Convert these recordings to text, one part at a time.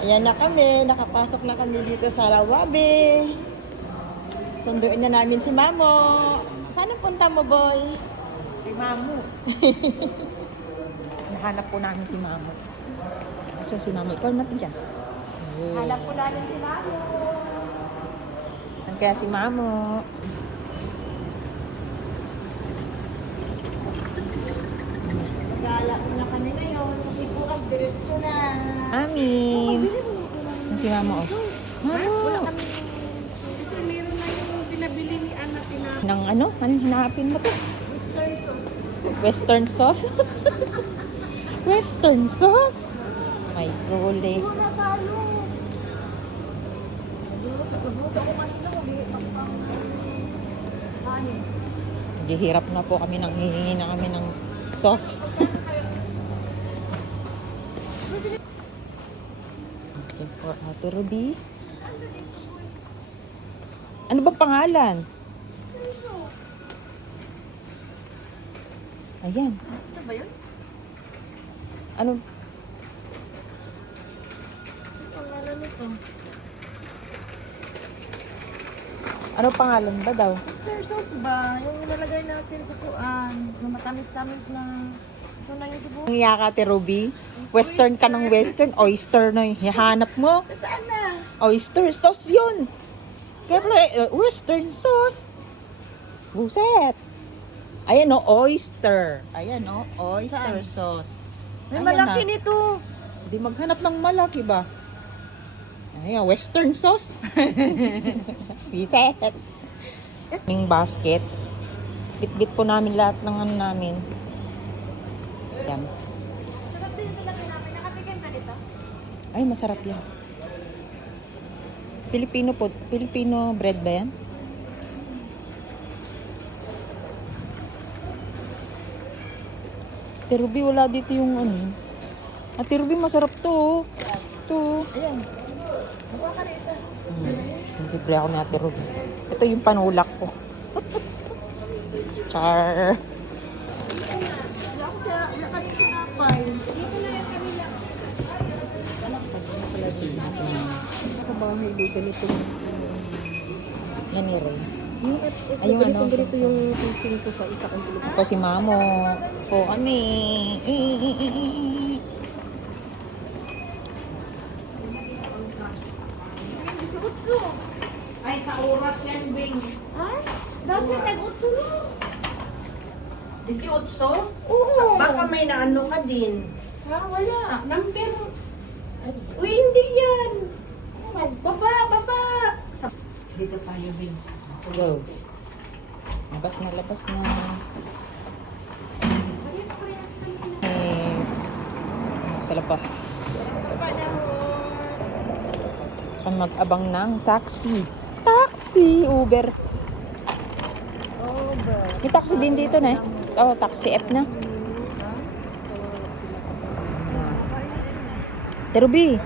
Ayan na kami, nakapasok na kami dito sa Rawabe. Sunduin na namin si Mamo. Saan ang punta mo, boy? Si Mamo. Nahanap po namin si Mamo. Saan si Mamo? Ikaw natin dyan. Hanap po namin si Mamo. Saan kaya si Mamo? Gala na kami ngayon kasi bukas diretso na. Amin. Si Mamo, oh. Mamo! Kasi meron na yung pinabili ni anak na Nang ano? Anong hinahapin mo to? Western sauce? Western sauce? My gole. Gihirap na po kami nang hihingi na kami ng sauce. Okay, for Ate Ruby. Ano ba pangalan? Ayan. Ito ba yun? Ano? Pangalan nito. Ano pangalan ba daw? Oyster sauce ba? Yung nalagay natin sa kuan. Yung matamis-tamis na. Ito na yun siguro. Ang iya ka, Ate Ruby? Western ka ng western? Oyster na yung hihanap mo? Saan na? Oyster sauce yun! Kaya pala, western sauce. Buset! Ayan o, oyster. Ayan o, oyster sauce. May Ayan malaki na. nito. Hindi maghanap ng malaki ba? Ayan, western sauce. Buset! Yung basket. Bit-bit po namin lahat ng ano namin. Ayan. Sarap din ito laki namin. Nakatikim ka nito? Ay, masarap yan. Filipino po. Filipino bread ba yan? Ate Ruby, wala dito yung ano. Ate Ruby, masarap to. Ito. Ayan. Makuha ka na isa. Libre ako ni Ate Ruby. Ito yung panulak ko. Char. Wala ko wala kasi sinapay. Dito na yan kanila. Sa bahay, di ganito. Yan ni Ray. Ay, yung ano? ganito yung fishing ko sa isa kong tulog. Ako si Mamo. Po kami. Ay, sa oras yan, Bing. Ha? Dati nag-utso na. 18? Oo. Baka may naano ka din. Ha? Wala. Number. Uy, hindi yan. Baba, baba. Dito tayo, Bing. Let's go. Labas na, labas na. Eh, sa labas. Kami mag-abang ng taxi. Taxi! Uber. Over. May taxi din dito na eh. Oh, taxi app na. Terubi.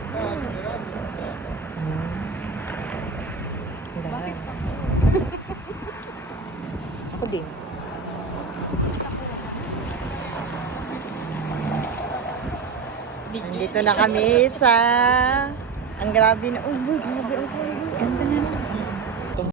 Ako din. Dito na kami sa... Ang grabe na... Oh, grabe ang grabe. Ganda na